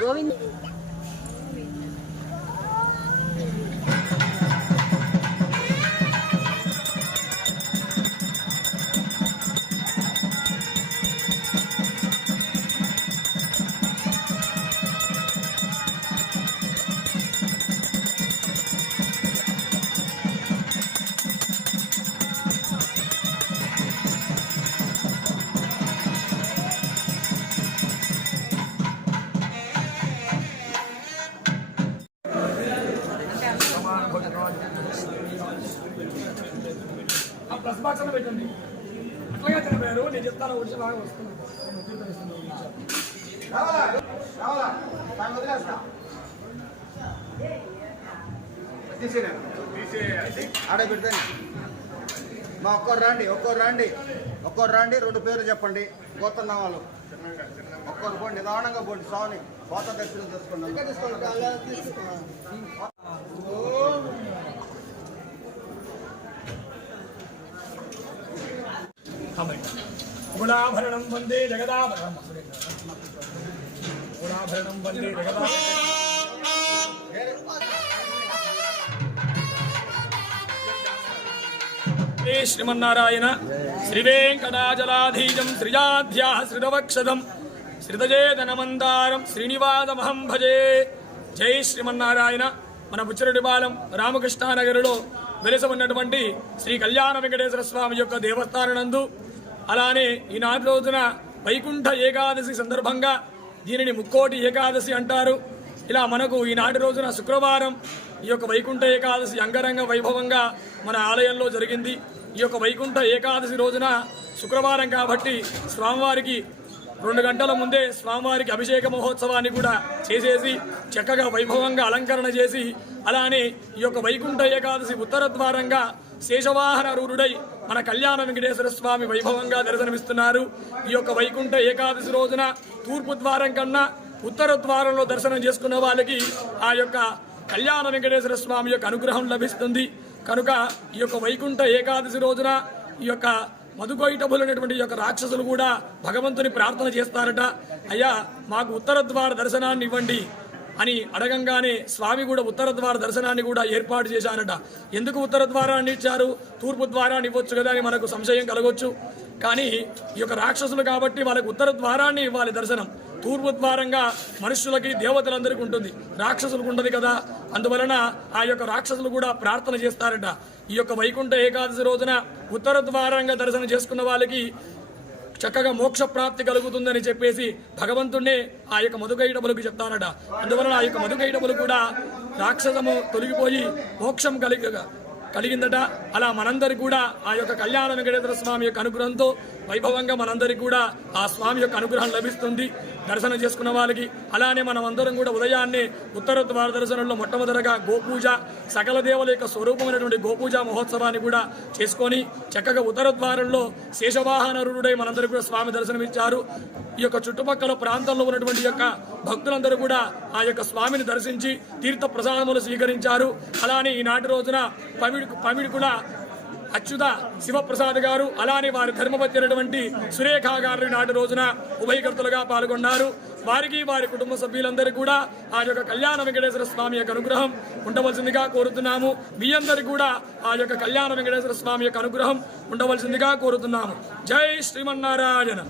Govind plus box అని పెట్టండి. అట్లాగే చనిపోయారు. నేను చెప్తాను వచ్చి బాగా వస్తున్నాను. ఆడ పెడతాను. మా ఒక్కరు రండి 2 పేర్లు చెప్పండి. గోత్రం వాళ్ళు ఒక్కరు పోండి, నిదానంగా పోండి. స్వామి కోత దర్శనం చేసుకున్నాం. గుణాభరణం వందే జగదాభరణం. గుణాభరణం వందే జగదాభరణం. శ్రీమన్నారాయణ శ్రీ వెంకటాచలాధీశం శ్రీజాధ్యా శ్రీరవక్షదం శ్రీతజేతనమందారం శ్రీనివాసమహం భజే. జై శ్రీమన్నారాయణ. మన బుచ్చిరెడ్డిపాలెం రామకృష్ణానగర్లో వెలసి ఉన్నటువంటి శ్రీ కళ్యాణ వెంకటేశ్వర స్వామి యొక్క దేవస్థానందు, అలానే ఈనాటి రోజున వైకుంఠ ఏకాదశి సందర్భంగా దీనిని ముక్కోటి ఏకాదశి అంటారు. ఇలా మనకు ఈనాటి రోజున శుక్రవారం ఈ యొక్క వైకుంఠ ఏకాదశి అంగరంగ వైభవంగా మన ఆలయంలో జరిగింది. ఈ యొక్క వైకుంఠ ఏకాదశి రోజున శుక్రవారం కాబట్టి స్వామివారికి 2 గంటల ముందే స్వామివారికి అభిషేక మహోత్సవాన్ని కూడా చేసేసి చక్కగా వైభవంగా అలంకరణ చేసి, అలానే ఈ యొక్క వైకుంఠ ఏకాదశి ఉత్తర ద్వారంగా శేషవాహన రూఢుడై మన కళ్యాణ వెంకటేశ్వర స్వామి వైభవంగా దర్శనమిస్తున్నారు. ఈ యొక్క వైకుంఠ ఏకాదశి రోజున తూర్పు ద్వారం కన్నా ఉత్తర ద్వారంలో దర్శనం చేసుకున్న వాళ్ళకి ఆ యొక్క కళ్యాణ వెంకటేశ్వర స్వామి యొక్క అనుగ్రహం లభిస్తుంది. కనుక ఈ యొక్క వైకుంఠ ఏకాదశి రోజున ఈ యొక్క మధుకైటభులైనటువంటి యొక్క రాక్షసులు కూడా భగవంతుని ప్రార్థన చేస్తారట. అయ్యా మాకు ఉత్తర ద్వార దర్శనాన్ని ఇవ్వండి అని అడగంగానే స్వామి కూడా ఉత్తర ద్వార దర్శనాన్ని కూడా ఏర్పాటు చేశారట. ఎందుకు ఉత్తర ద్వారాన్ని ఇచ్చారు, తూర్పు ద్వారాన్ని ఇవ్వచ్చు కదా అని మనకు సంశయం కలగొచ్చు. కానీ ఈ యొక్క రాక్షసులు కాబట్టి వాళ్ళకి ఉత్తర ద్వారాన్ని ఇవ్వాలి దర్శనం. తూర్పు ద్వారంగా మనుషులకి దేవతలందరికీ ఉంటుంది, రాక్షసులకు ఉండదు కదా. అందువలన ఆ యొక్క రాక్షసులు కూడా ప్రార్థన చేస్తారట. ఈ యొక్క వైకుంఠ ఏకాదశి రోజున ఉత్తర ద్వారంగా దర్శనం చేసుకున్న వాళ్ళకి చక్కగా మోక్ష ప్రాప్తి కలుగుతుందని చెప్పేసి భగవంతుణ్ణే ఆ యొక్క మధుకైటబులకు చెప్తానట. అందువలన ఆ యొక్క మధుకైటబులు కూడా రాక్షసము తొలగిపోయి మోక్షం కలిగిందట. అలా మనందరికి కూడా ఆ యొక్క కళ్యాణ వెంకటేశ్వర స్వామి యొక్క అనుగ్రహంతో వైభవంగా మనందరికీ కూడా ఆ స్వామి యొక్క అనుగ్రహం లభిస్తుంది దర్శనం చేసుకున్న వాళ్ళకి. అలానే మనం అందరం కూడా ఉదయాన్నే ఉత్తర ద్వార దర్శనంలో మొట్టమొదటిగా గోపూజ, సకల దేవుల యొక్క స్వరూపమైనటువంటి గోపూజ మహోత్సవాన్ని కూడా చేసుకొని చక్కగా ఉత్తర ద్వారంలో శేషవాహన రూఢుడై మనందరికీ కూడా స్వామి దర్శనమిచ్చారు. ఈ యొక్క చుట్టుపక్కల ప్రాంతంలో ఉన్నటువంటి యొక్క భక్తులందరూ కూడా ఆ యొక్క స్వామిని దర్శించి తీర్థ ప్రసాదములు స్వీకరించారు. అలానే ఈనాటి రోజున పమిడికుల అచ్యుత శివప్రసాద్ గారు, అలానే వారి ధర్మపత్ని అయినటువంటి సురేఖ గారు నాటి రోజున ఉభయకర్తలుగా పాల్గొన్నారు. వారికి వారి కుటుంబ సభ్యులందరికీ కూడా ఆ యొక్క కళ్యాణ వెంకటేశ్వర స్వామి యొక్క అనుగ్రహం ఉండవలసిందిగా కోరుతున్నాము. మీ అందరికీ కూడా ఆ యొక్క కళ్యాణ వెంకటేశ్వర స్వామి యొక్క అనుగ్రహం ఉండవలసిందిగా కోరుతున్నాము. జై శ్రీమన్నారాయణ.